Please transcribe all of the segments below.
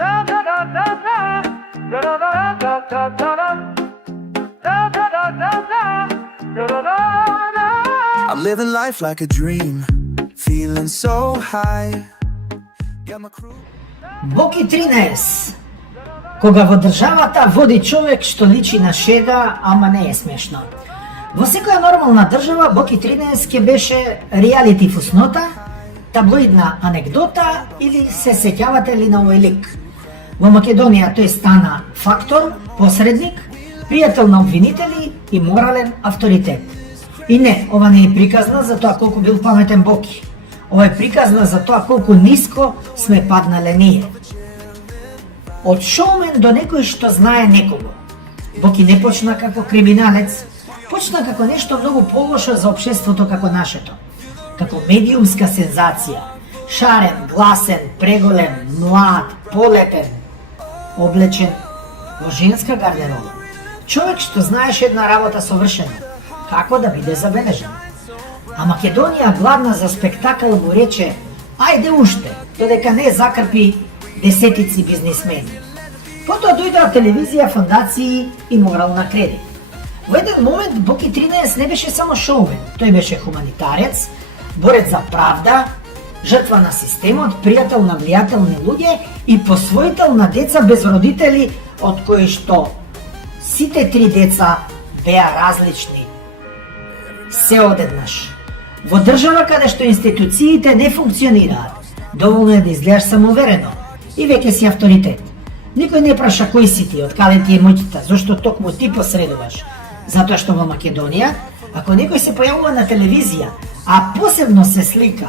I'm living life like a dream, feeling so high. Yeah, my crew. Боки 13. Кога во државата води човек што личи на шега, ама не е смешно. Во секоја нормална држава Боки 13 ке беше реалити фуснота, таблоидна анегдота или се сеќавате ли на овој лик. Во Македонија тој стана фактор, посредник, пријател на обвинители и морален авторитет. И не, ова не е приказна за тоа колку бил паметен Боки. Ова е приказна за тоа колку ниско сме паднале ние. Од шоумен до некој што знае некого. Боки не почна како криминалец, почна како нешто многу полошо за општеството како нашето. Како медиумска сензација. Шарен, гласен, преголем, млад, полетен, облечен во женска гардероба. Човек што знаеше една работа совршено, како да биде забележен. А Македонија гладна за спектакл му рече: ајде уште, додека не закрпи десетици бизнисмени. Потоа дојдоа телевизија, фондации и морална кредит. Во еден момент Боки 13 не беше само шоумен, тој беше хуманитарец, борец за правда, жртва на системот, пријател на влијателни луѓе и посвоител на деца без родители, од кои што сите три деца беа различни. Се одеднаш. Во држава каде што институциите не функционираат, доволно е да изгледаш самоуверено и веќе си авторитет. Никој не праша кој си ти, од каде ти е моќта, зошто токму ти посредуваш. Затоа што во Македонија, ако некој се појавува на телевизија, а посебно се слика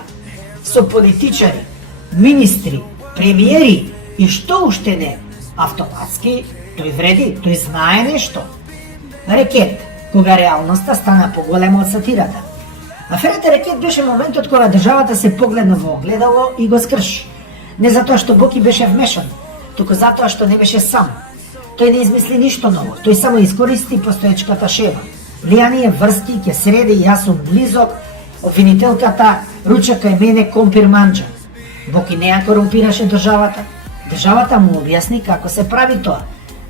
со политичари, министри, премиери и што уште не, автоматски тој вреди, тој знае нешто. Рекет, кога реалноста стана поголема од сатирата. Аферата Рекет беше моментот кога државата се погледна во огледало и го скрши. Не затоа што Боки беше вмешан, туку затоа што не беше сам. Тој не измисли ништо ново, тој само искористи постоечката шема. Влијание, врски, ќе среди, јас сум близок, обвинителката руча кај мене компир манџа. Боки не ја корумпираше државата. Државата му објасни како се прави тоа.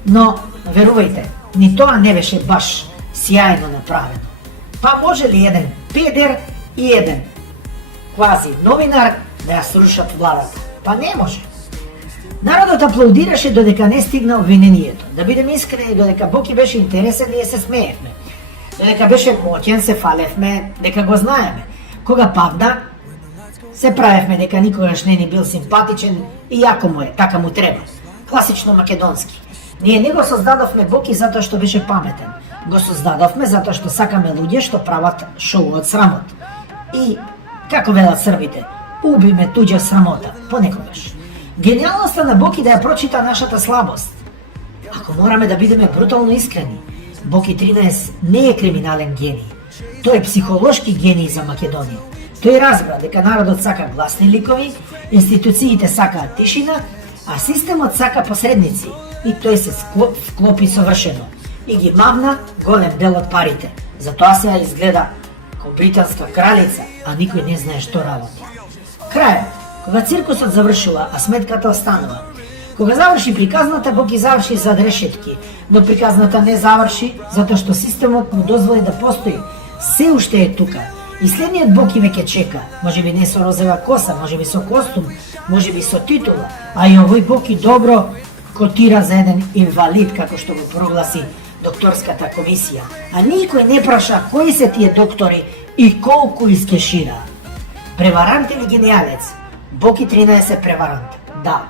Но, верувајте, ни тоа не беше баш сјајно направено. Па може ли еден педер и еден квази новинар да ја срушат владата? Па не може. Народот аплаудираше додека не стигна обвинението. Да бидеме искрени, додека Боки беше интересен, ние се смеевме. Додека беше моќен, се фалевме дека го знаеме. Кога падна, се правевме дека никогаш не ни бил симпатичен и јако му е, така му треба. Класично македонски. Ние не го создадовме Боки затоа што беше паметен. Го создадовме затоа што сакаме луѓе што прават шоу од срамот. И, како велат србите, убиме туѓа срамота, понекогаш. Гениалноста на Боки да ја прочита нашата слабост. Ако мораме да бидеме брутално искрени, Боки 13 не е криминален гений. Тој е психолошки гений за Македонија. Тој разбра дека народот сака гласни ликови, институциите сакаат тишина, а системот сака посредници. И тој се вклопи совршено. И ги мавна голем дел од парите. Затоа се изгледа како британска кралица, а никој не знае што работи. Крајот, кога циркусот завршува, а сметката останува. Кога заврши приказната, Боки заврши зад решетки, но приказната не заврши затоа што системот му дозволи да постои. Се уште е тука. И следниот Боки веќе чека, можеби не со розова коса, можеби со костум, можеби со титула, а и овој Боки добро котира за еден инвалид, како што го прогласи докторската комисија. А никој не праша кои се тие доктори и колку искешира. Преварант или гениалец? Боки 13 е преварант, да.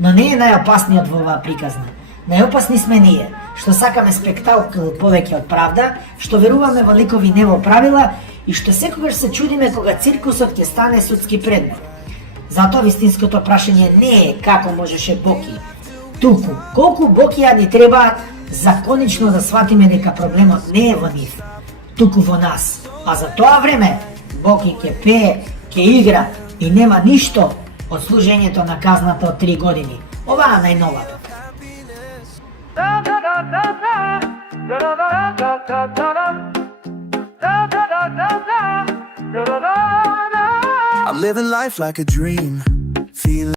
Но не е најопасниот во оваа приказна. Најопасни сме ние, што сакаме спектакл повеќе од правда, што веруваме во ликови не во правила и што секогаш се чудиме кога циркусот ќе стане судски предмет. Затоа вистинското прашање не е како можеше Боки, туку колку Бокија ни требаат законично да сватиме дека проблемот не е во нив, туку во нас. А за тоа време Боки ќе пее, ќе игра и нема ништо од служењето на казната од 3 години. Оваа најновата. I'm living life like a dream.